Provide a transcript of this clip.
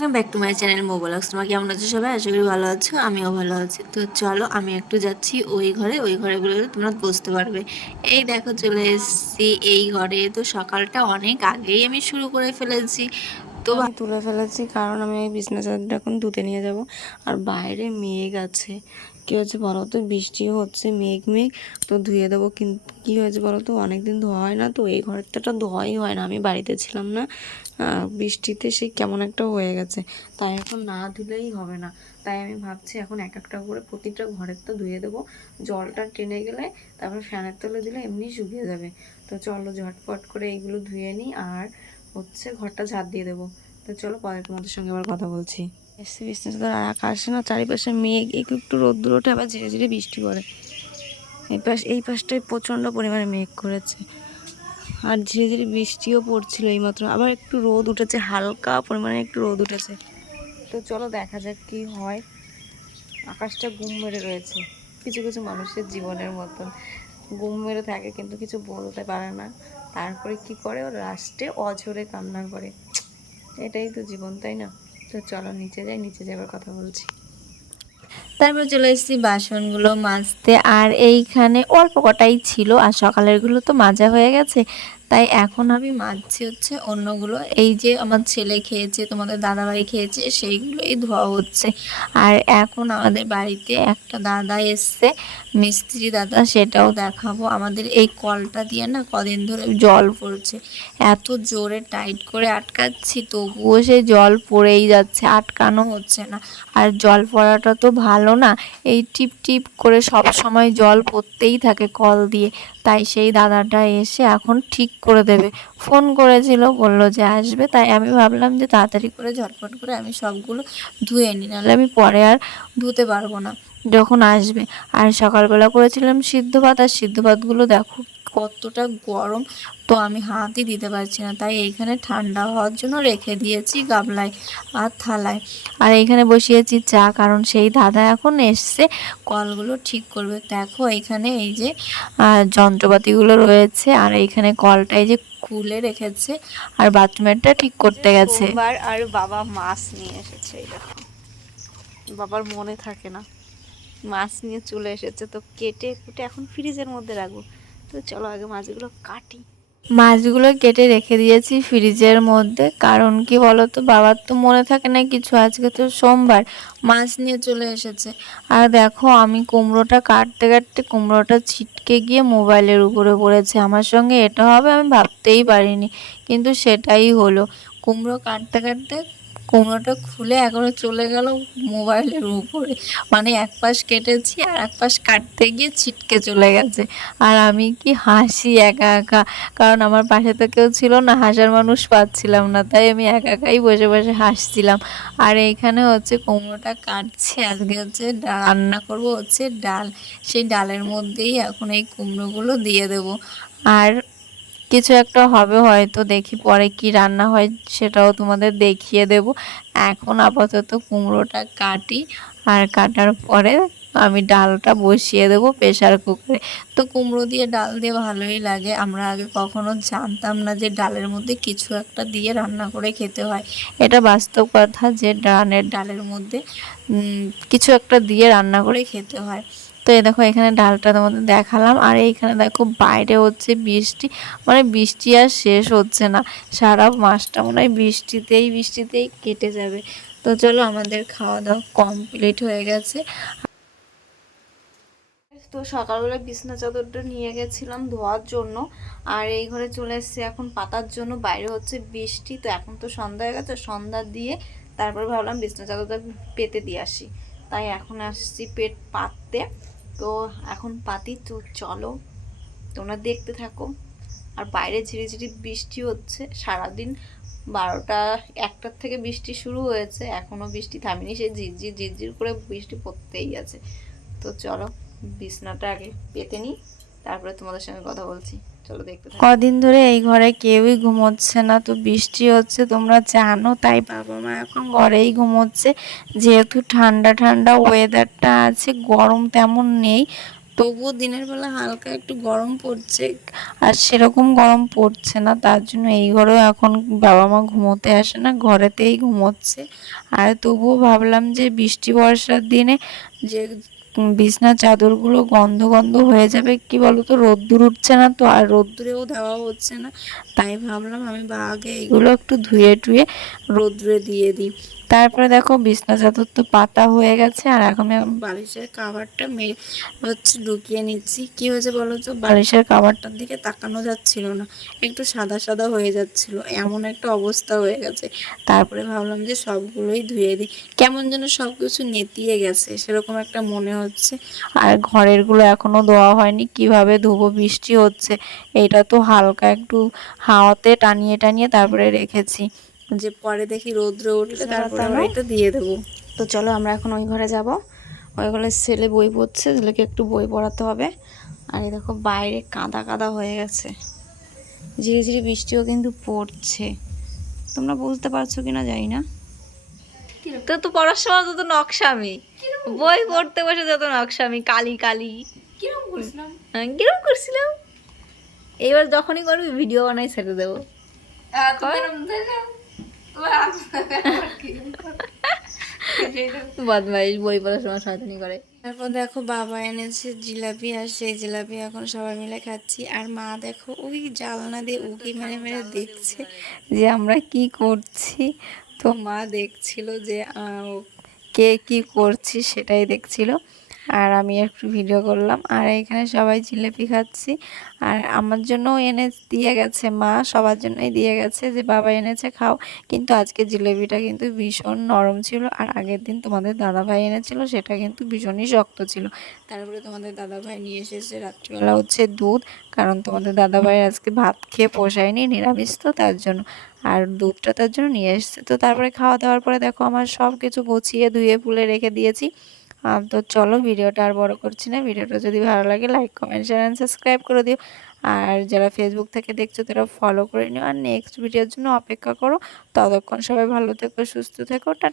Welcome back to my channel মোবাইলক্স তোমার কেমন আছো সবাই? আশা করি ভালো আছো, আমিও ভালো আছি। তো চলো, আমি একটু যাচ্ছি ওই ঘরে ওই ঘরে গেলে তোমরা বুঝতে পারবে। এই দেখো, চলে এসেছি এই ঘরে। তো সকালটা অনেক আগেই আমি শুরু করে ফেলেছি। তো তুলে ফেলেছি, কারণ আমি এই চাদরটা এখন ধুতে নিয়ে যাব। আর বাইরে মেঘ আছে। কী হয়েছে বলো তো? বৃষ্টিও হচ্ছে, মেঘ মেঘ। তো ধুয়ে দেবো কিন্তু কী হয়েছে বলো তো? অনেকদিন ধোয়া হয় না তো, এই ঘরটাটা ধোয়াই হয় না। আমি বাড়িতে ছিলাম না। বৃষ্টিতে সে কেমন একটা হয়ে গেছে। তাই এখন না ধুলেই হবে না। তাই আমি ভাবছি এখন এক একটা করে প্রতিটা ঘরের তো ধুয়ে দেবো। জলটা টেনে গেলে তারপর ফ্যানের তলে দিলে এমনি শুকিয়ে যাবে। তো চলো ঝটপট করে এইগুলো ধুয়ে নিই। আর হচ্ছে ঘরটা ঝাড় দিয়ে দেবো। তো চলো পরে তোমাদের সঙ্গে আবার কথা বলছি। এসে বিছনা চাদর আর আকাশে না। চারিপাশে মেঘ একটু একটু রোদ্দুর ওঠে, আবার ধীরে ধীরে বৃষ্টি পড়ে। এই পাশ এই পাশটায় প্রচণ্ড পরিমাণে মেঘ করেছে। আর ধীরে ধীরে বৃষ্টিও পড়ছিল এইমাত্র। আবার একটু রোদ উঠেছে, হালকা পরিমাণে একটু রোদ উঠেছে। তো চলো দেখা যাক কি হয়। আকাশটা গুম মেরে রয়েছে। কিছু কিছু মানুষের জীবনের মতন। গুম মেরে থাকে কিন্তু কিছু বলতে পারে না। তারপরে কি করে? ও লাস্টে অঝরে কান্না করে। এটাই তো জীবন, তাই না? তো চলো নিচে যাই, নিচে যাবার কথা বলছি। তারপর চলে এসেছি বাসনগুলো মাজতে, আর এইখানে অল্প কটাই ছিল, আর সকালেরগুলো তো মাজা হয়ে গেছে। তাই এখন আমি মাজছি হচ্ছে অন্যগুলো। এই যে আমার ছেলে খেয়েছে, তোমাদের দাদাভাই খেয়েছে, সেইগুলোই ধোয়া হচ্ছে। আর এখন আমাদের বাড়িতে একটা দাদা এসছে, মিস্ত্রি দাদা, সেটাও দেখাবো। আমাদের এই কলটা দিয়ে না কদিন ধরে জল পড়ছে। এত জোরে টাইট করে আটকাচ্ছি, তবুও সে জল পড়েই যাচ্ছে, আটকানো হচ্ছে না। আর জল পড়াটা তো ভালো না, এই টিপ টিপ করে সব সময় জল পড়তেই থাকে কল দিয়ে। তাই সেই দাদাটা এসে এখন ঠিক করে দেবে। ফোন করেছিল, বলল যে আসবে, তাই আমি ভাবলাম যে তাড়াতাড়ি করে ঝটপট করে আমি সবগুলো ধুয়ে নিই, নাহলে আমি পরে আর ধুতে পারব না। যখন আসবে, আর সকালবেলা করেছিলাম সিদ্ধ ভাত, আর সিদ্ধ ভাতগুলো দেখো কতটা গরম তো আমি হাতই দিতে পারছি না। তাই এইখানে ঠান্ডা হওয়ার জন্য রেখে দিয়েছি গামলায় আর থালায়। আর এইখানে বসিয়েছি চা কারণ সেই দাদা এখন এসছে কলগুলো ঠিক করবে। দেখো এইখানে এই যে যন্ত্রপাতিগুলো রয়েছে আর এইখানে কলটা এই যে খুলে রেখেছে আর বাথরুমেরটা ঠিক করতে গেছে। আর বাবা মাছ নিয়ে এসেছে এই দেখো। বাবার মনে থাকে না। মাছ নিয়ে চলে এসেছে তো কেটে কুটে এখন ফ্রিজের মধ্যে রাখব। তো চলো আগে মাছগুলো কাটি। মাছগুলো কেটে রেখে দিয়েছি ফ্রিজের মধ্যে। কারণ কি বলতো, বাবার তো মনে থাকে না কিছু, আজকে তো সোমবার, মাছ নিয়ে চলে এসেছে। আর দেখো, আমি কুমড়োটা কাটতে কাটতে কুমড়োটা ছিটকে গিয়ে মোবাইলের উপরে পড়েছে। আমার সঙ্গে এটা হবে আমি ভাবতেই পারিনি, কিন্তু সেটাই হলো। কুমড়ো কাটতে কাটতে কুমড়োটা খুলে এখনও চলে গেল মোবাইলের উপরে। মানে এক পাশ কেটেছি আর এক পাশ কাটতে গিয়ে ছিটকে চলে গেছে। আর আমি কি হাসি একা একা, কারণ আমার পাশে তো কেউ ছিল না, হাসার মানুষ পাচ্ছিলাম না, তাই আমি একা একাই বসে বসে হাসছিলাম। আর এইখানে হচ্ছে কুমড়োটা কাটছে, আজকে হচ্ছে রান্না করব হচ্ছে ডাল। সেই ডালের মধ্যেই এখন এই কুমড়োগুলো দিয়ে দেব। আর কিছু একটা হবে হয়তো, দেখি পরে কি রান্না হয় সেটাও তোমাদের দেখিয়ে দেব। এখন আপাতত কুমড়োটা কাটি আর কাটার পরে আমি ডালটা বসিয়ে দেবো প্রেশার কুকারে। তো কুমড়ো দিয়ে ডাল দিয়ে ভালোই লাগে, আমরা আগে কখনো জানতাম না যে ডালের মধ্যে কিছু একটা দিয়ে রান্না করে খেতে হয়। এটা বাস্তব কথা যে ডানের, ডালের মধ্যে কিছু একটা দিয়ে রান্না করে খেতে হয়। এই দেখো এখানে ডালটা তোমাদের দেখালাম। আর এইখানে দেখো বাইরে হচ্ছে বৃষ্টি। মানে বৃষ্টি আর শেষ হচ্ছে না। সারা মাসটা মনে হয় বৃষ্টিতেই বৃষ্টিতেই কেটে যাবে। তো চলো আমাদের খাওয়া দাওয়া কমপ্লিট হয়ে গেছে। তো সকালবেলা বিছনা চাদরটা নিয়ে গেছিলাম ধোয়ার জন্য। আর এই ঘরে চলে এসেছি এখন পাতার জন্য। বাইরে হচ্ছে বৃষ্টি। তো এখন তো সন্ধ্যা হয়ে গেছে। সন্ধ্যা দিয়ে তারপর ভাবলাম বিছনা চাদরটা পেতে দিয়ে আসি। তাই এখন আসছি পেট পাততে। তো এখন পাতি, তো চলো তোমরা দেখতে থাকো। আর বাইরে ঝিরি ঝিরি বৃষ্টি হচ্ছে। সারাদিন বারোটা, একটার থেকে বৃষ্টি শুরু হয়েছে। এখনও বৃষ্টি থামেনি। সে ঝিরঝির ঝিরঝির করে বৃষ্টি পড়তেই আছে। তো চলো, বিছনাটা আগে পেতে নিই। তারপরে তোমাদের সঙ্গে কথা বলছি। চলো দেখতে কদিন ধরে এই ঘরে কেউই ঘুমোচ্ছে না, তো বৃষ্টি হচ্ছে, তোমরা জানো, তাই বাবা মা এখন ঘরেই ঘুমোচ্ছে। যেহেতু ঠান্ডা ঠান্ডা ওয়েদারটা আছে, গরম তেমন নেই, তবুও দিনের বেলা হালকা একটু গরম পড়ছে, আর সেরকম গরম পড়ছে না, তার জন্য এই ঘরেও এখন বাবা মা ঘুমোতে আসে না, ঘরেতেই ঘুমোচ্ছে। আর তবুও ভাবলাম যে বৃষ্টি বর্ষার দিনে যে বিছনার চাদরগুলো গন্ধ গন্ধ হয়ে যাবে, কি বলতো? রোদ্দুর উঠছে না তো, আর রোদ্দুরেও দেওয়া হচ্ছে না। তাই ভাবলাম আমি বা আগে এগুলো একটু ধুয়ে টুয়ে রোদ্দুরে দিয়ে দিই। তারপরে দেখো বিছনা চাদর তো পাতা হয়ে গেছে, আর এখন বালিশের কাভারটা মে হচ্ছে ঢুকিয়ে নিচ্ছি। কি হয়েছে বলো তো? বালিশের কাভারটার দিকে তাকানো যাচ্ছিল না, একটু সাদা সাদা হয়ে যাচ্ছিল, এমন একটা অবস্থা হয়ে গেছে। তারপরে ভাবলাম যে সবগুলোই ধুয়ে দিই, কেমন যেন সব কিছু নেতিয়ে গেছে, সেরকম একটা মনে হচ্ছে। আর ঘরেরগুলো এখনও ধোয়া হয়নি, কীভাবে ধোবো, বৃষ্টি হচ্ছে, এটা তো হালকা একটু হাওয়াতে টানিয়ে টানিয়ে তারপরে রেখেছি। যে পরে দেখি রৌদ্র উঠলে তারপরে আবার এটা দিয়ে দেবো। তো চলো আমরা এখন ওই ঘরে যাব। ওই ঘরে ছেলে বই পড়ছে ছেলেকে একটু বই পড়াতে হবে। আর এই দেখো বাইরে কাদা কাদা হয়ে গেছে। ঝিরি ঝিরি বৃষ্টিও কিন্তু পড়ছে। তোমরা বুঝতে পারছ কিনা জানি না। তো তো পড়ার সময় তো নকশামি বই পড়তে বসে যত নকশামি কালি কালি। কীরকম করছিলাম হ্যাঁ, কিরম করছিলাম? এইবার যখনই করবি ভিডিও বানাই ছেড়ে দেবো। বদমাইশ বই পড়ার সময় শয়তানি করে। তারপর দেখো বাবা এনেছে জিলাপি আর সেই জিলাপি এখন সবাই মিলে খাচ্ছি। আর মা দেখো ওই জালনা দিয়ে উকি মেরে মেরে দেখছে যে আমরা কি করছি। তো মা দেখছিল যে কে কি করছি সেটাই দেখছিল। আর আমি একটু ভিডিও করলাম। আর এখানে সবাই জিলেপি খাচ্ছি। আর আমার জন্যও এনে দিয়ে গেছে মা, সবার জন্যই দিয়ে গেছে যে, বাবা এনেছে, খাও। কিন্তু আজকে জিলেপিটা কিন্তু ভীষণ নরম ছিল। আর আগের দিন তোমাদের দাদাভাই এনেছিল, সেটা কিন্তু ভীষণই শক্ত ছিল। তারপরে তোমাদের দাদাভাই নিয়ে এসেছে রাত্রিবেলা হচ্ছে দুধ। কারণ তোমাদের দাদাভাই আজকে ভাত খেয়ে পোষায়নি, নিরামিষ তো তার জন্য। আর দুধটা তার জন্য নিয়ে এসেছে। তো তারপরে খাওয়া দাওয়ার পরে দেখো, আমার সব কিছু গুছিয়ে ধুয়ে ফুলে রেখে দিয়েছি। তো চলো ভিডিওটা আর বড় করছি না। ভিডিওটা যদি ভালো লাগে like comment share and subscribe করে দিও। আর যারা ফেসবুক থেকে দেখছ, তারা ফলো করে নিও। আর নেক্সট ভিডিওর জন্য অপেক্ষা করো। ততক্ষণ সবাই ভালো থেকো, সুস্থ থেকো।